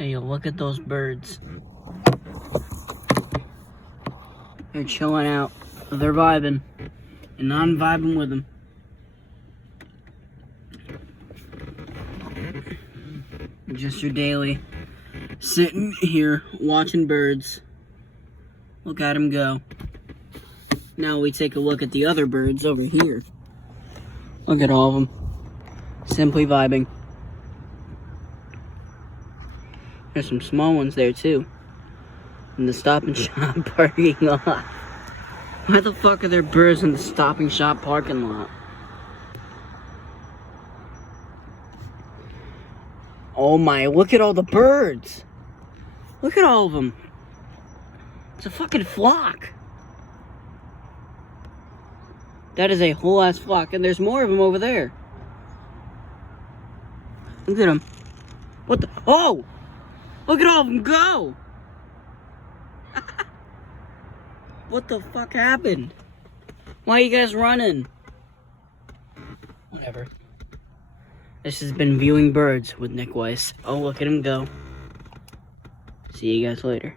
Hey, look at those birds. They're chilling out. They're vibing. And I'm vibing with them. Just your daily. Sitting here watching birds. Look at them go. Now we take a look at the other birds over here. Look at all of them. Simply vibing. There's some small ones there too. In the Stop and Shop parking lot. Why the fuck are there birds in the Stop and Shop parking lot? Oh my, look at all the birds. Look at all of them. It's a fucking flock. That is a whole ass flock, and there's more of them over there. Look at them. What the? Oh! Look at all of them go! What the fuck happened? Why are you guys running? Whatever. This has been Viewing Birds with Nick Weiss. Oh, look at him go. See you guys later.